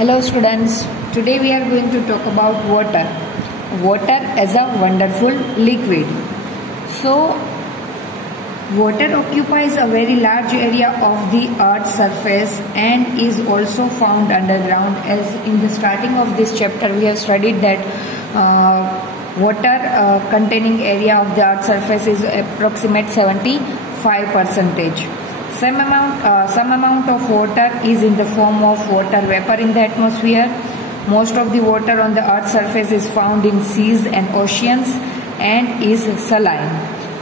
Hello students, today we are going to talk about water. Water as a wonderful liquid. So, water occupies a very large area of the earth's surface and is also found underground. As in the starting of this chapter we have studied that water containing area of the earth's surface is approximate 75%. Some amount of water is in the form of water vapor in the atmosphere. Most of the water on the earth's surface is found in seas and oceans and is saline.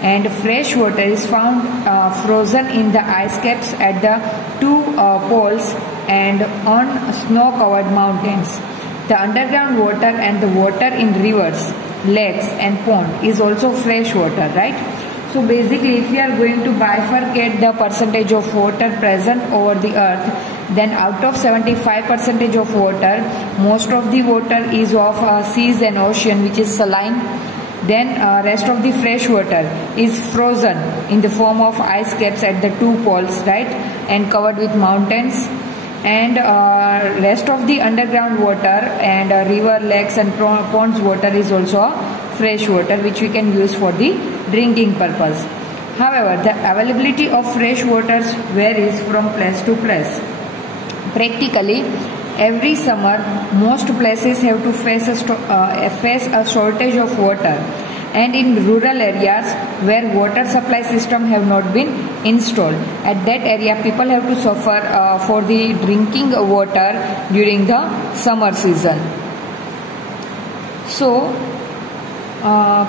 And fresh water is found frozen in the ice caps at the two poles and on snow-covered mountains. The underground water and the water in rivers, lakes and ponds is also fresh water, right? So basically, if we are going to bifurcate the percentage of water present over the earth, then out of 75% of water, most of the water is of seas and ocean, which is saline. Then rest of the fresh water is frozen in the form of ice caps at the two poles, right, and covered with mountains. And rest of the underground water and river, lakes and ponds water is also fresh water, which we can use for the drinking purpose. However, the availability of fresh waters varies from place to place. Practically, every summer, most places have to face a shortage of water. And in rural areas where water supply system have not been installed, at that area people have to suffer for the drinking water during the summer season. So,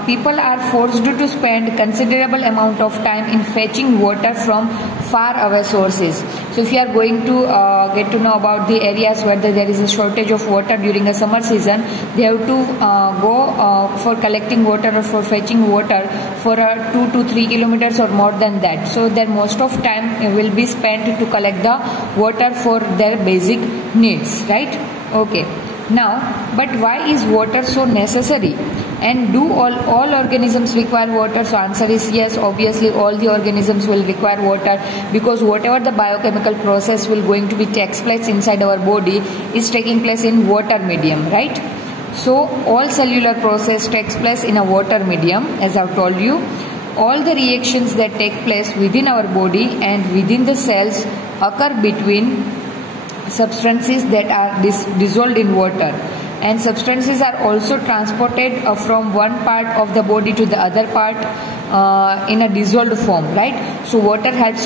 people are forced to spend considerable amount of time in fetching water from far away sources. So if you are going to get to know about the areas where there is a shortage of water during a summer season, they have to go for collecting water or for fetching water for 2 to 3 kilometers or more than that. So their most of time will be spent to collect the water for their basic needs, right? Okay. Now, but why is water so necessary? And do all organisms require water? So answer is yes. Obviously all the organisms will require water, because whatever the biochemical process will going to be takes place inside our body is taking place in water medium, right? So all cellular process takes place in a water medium, as I've told you. All the reactions that take place within our body and within the cells occur between substances that are dissolved in water, and substances are also transported from one part of the body to the other part in a dissolved form, right? So water helps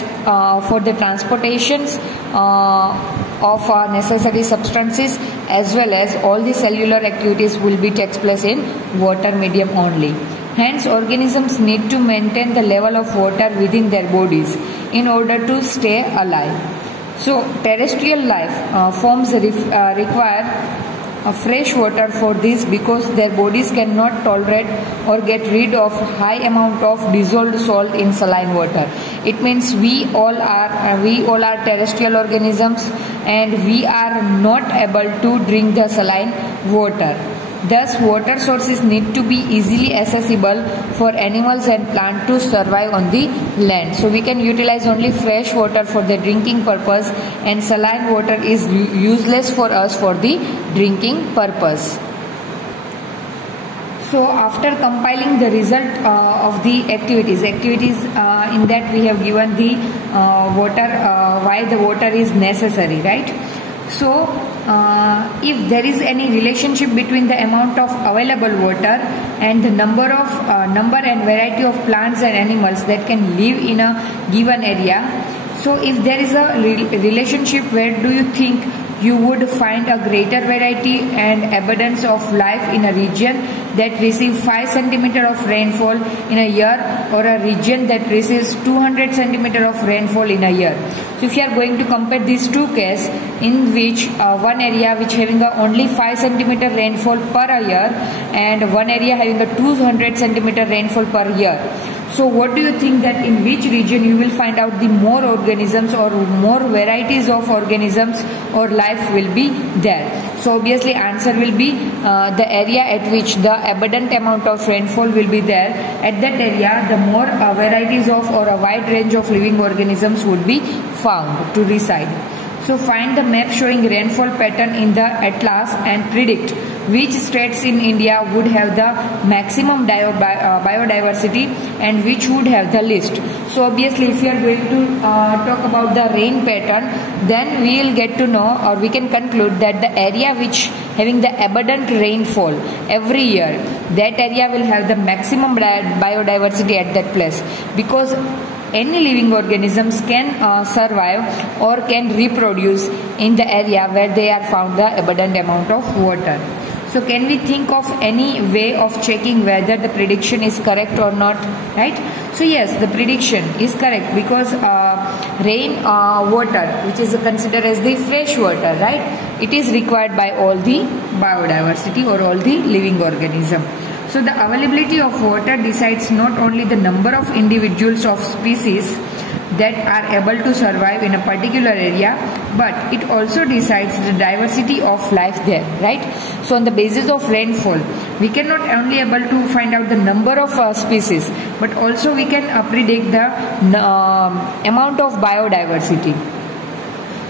for the transportations of necessary substances, as well as all the cellular activities will be takes place in water medium only. Hence, organisms need to maintain the level of water within their bodies in order to stay alive. So, terrestrial life forms require fresh water for this, because their bodies cannot tolerate or get rid of high amount of dissolved salt in saline water. It means we all are terrestrial organisms, and we are not able to drink the saline water. Thus, water sources need to be easily accessible for animals and plants to survive on the land. So, we can utilize only fresh water for the drinking purpose, and saline water is useless for us for the drinking purpose. So, after compiling the result of the activities in that we have given the water, why the water is necessary, right? So, if there is any relationship between the amount of available water and the number and variety of plants and animals that can live in a given area, so if there is a relationship, where do you think you would find a greater variety and abundance of life in a region that receives 5 cm of rainfall in a year, or a region that receives 200 cm of rainfall in a year? So if you are going to compare these two cases, in which one area which having only 5 cm rainfall per year and one area having a 200 cm rainfall per year, so what do you think that in which region you will find out the more organisms or more varieties of organisms or life will be there? So obviously answer will be the area at which the abundant amount of rainfall will be there. At that area, the more varieties of or a wide range of living organisms would be found to reside. So find the map showing rainfall pattern in the atlas and predict which states in India would have the maximum biodiversity and which would have the least. So obviously if you are going to talk about the rain pattern, then we will get to know, or we can conclude that the area which having the abundant rainfall every year, that area will have the maximum biodiversity at that place, because any living organisms can survive or can reproduce in the area where they are found the abundant amount of water. So can we think of any way of checking whether the prediction is correct or not, right? So yes, the prediction is correct, because rain water, which is considered as the fresh water, right, it is required by all the biodiversity or all the living organism. So the availability of water decides not only the number of individuals of species that are able to survive in a particular area, but it also decides the diversity of life there, right? So on the basis of rainfall, we can not only able to find out the number of species, but also we can predict the amount of biodiversity.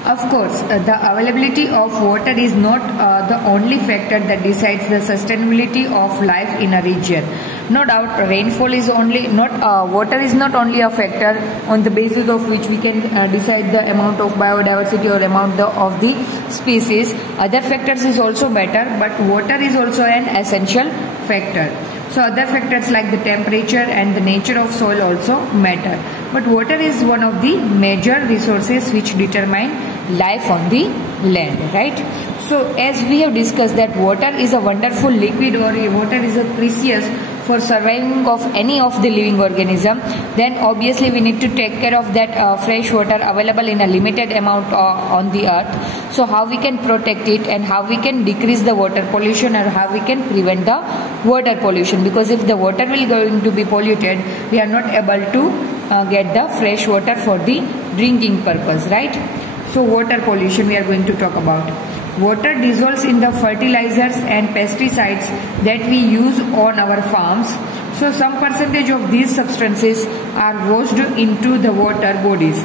Of course, the availability of water is not the only factor that decides the sustainability of life in a region. No doubt, rainfall is only not water is not only a factor on the basis of which we can decide the amount of biodiversity or amount of the species. Other factors is also matter, but water is also an essential factor. So other factors like the temperature and the nature of soil also matter. But water is one of the major resources which determine life on the land, right? So as we have discussed that water is a wonderful liquid, or water is a precious for surviving of any of the living organism, then obviously we need to take care of that fresh water available in a limited amount on the earth. So how we can protect it, and how we can decrease the water pollution, or how we can prevent the water pollution, because if the water will going to be polluted, we are not able to get the fresh water for the drinking purpose, right? So water pollution we are going to talk about. Water dissolves in the fertilizers and pesticides that we use on our farms. So some percentage of these substances are washed into the water bodies.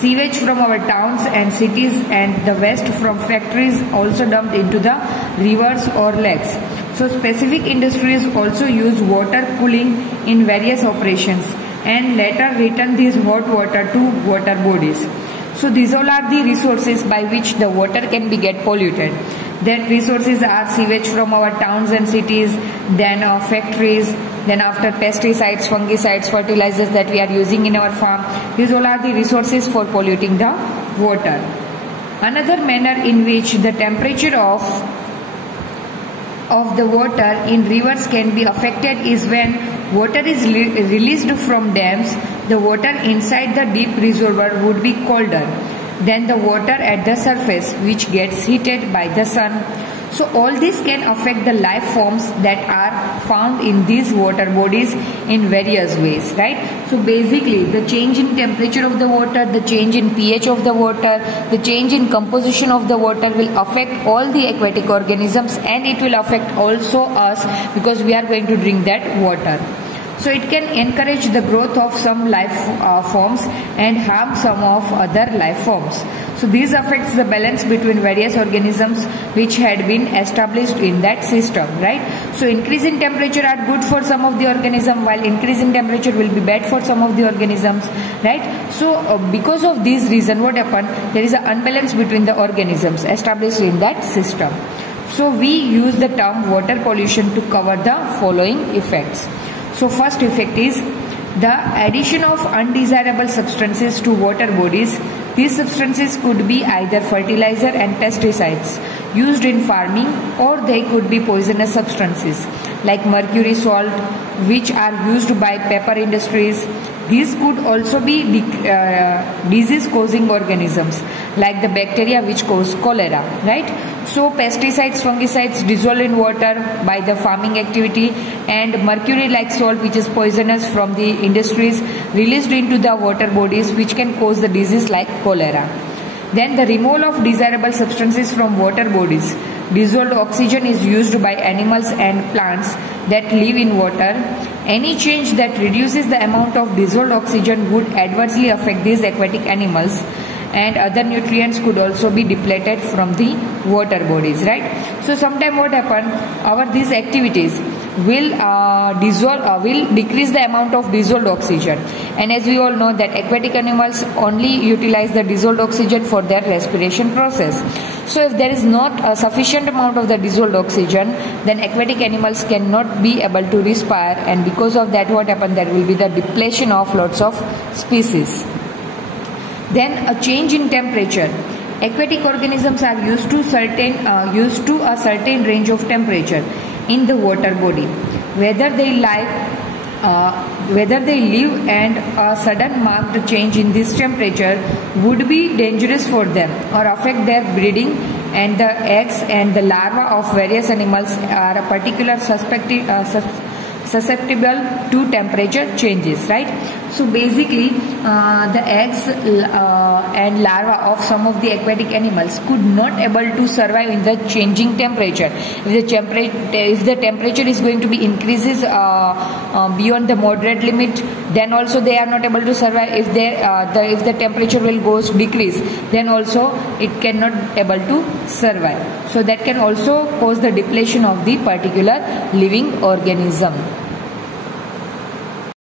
Sewage from our towns and cities and the waste from factories also dumped into the rivers or lakes. So specific industries also use water cooling in various operations and later return this hot water to water bodies. So these all are the resources by which the water can be get polluted. Then resources are sewage from our towns and cities, then factories, then after pesticides, fungicides, fertilizers that we are using in our farm. These all are the resources for polluting the water. Another manner in which the temperature of the water in rivers can be affected is when water is released from dams. The water inside the deep reservoir would be colder than the water at the surface, which gets heated by the sun. So all this can affect the life forms that are found in these water bodies in various ways, right? So basically the change in temperature of the water, the change in pH of the water, the change in composition of the water will affect all the aquatic organisms, and it will affect also us, because we are going to drink that water. So it can encourage the growth of some life forms and harm some of other life forms. So this affects the balance between various organisms which had been established in that system, right? So increase in temperature are good for some of the organisms, while increase in temperature will be bad for some of the organisms, right? So because of this reason, what happened? There is an unbalance between the organisms established in that system. So we use the term water pollution to cover the following effects. So first effect is the addition of undesirable substances to water bodies. These substances could be either fertilizer and pesticides used in farming, or they could be poisonous substances like mercury salt, which are used by paper industries. These could also be disease-causing organisms like the bacteria which cause cholera, right? So pesticides, fungicides dissolved in water by the farming activity, and mercury-like salt, which is poisonous from the industries, released into the water bodies, which can cause the disease like cholera. Then the removal of desirable substances from water bodies. Dissolved oxygen is used by animals and plants that live in water. Any change that reduces the amount of dissolved oxygen would adversely affect these aquatic animals. and other nutrients could also be depleted from the water bodies, right? So sometime what happen, these activities will decrease the amount of dissolved oxygen, and as we all know that aquatic animals only utilize the dissolved oxygen for their respiration process. So if there is not a sufficient amount of the dissolved oxygen, then aquatic animals cannot be able to respire, and because of that what happen, there will be the depletion of lots of species. Then a change in temperature. Aquatic organisms are used to a certain range of temperature in the water body. Whether they live, and a sudden marked change in this temperature would be dangerous for them or affect their breeding, and the eggs and the larvae of various animals are a particular susceptible to temperature changes, right? So basically the eggs and larvae of some of the aquatic animals could not able to survive in the changing temperature. If the temperature is going to be increases beyond the moderate limit, then also they are not able to survive. If the temperature will goes decrease, then also it cannot able to survive. So that can also cause the depletion of the particular living organism.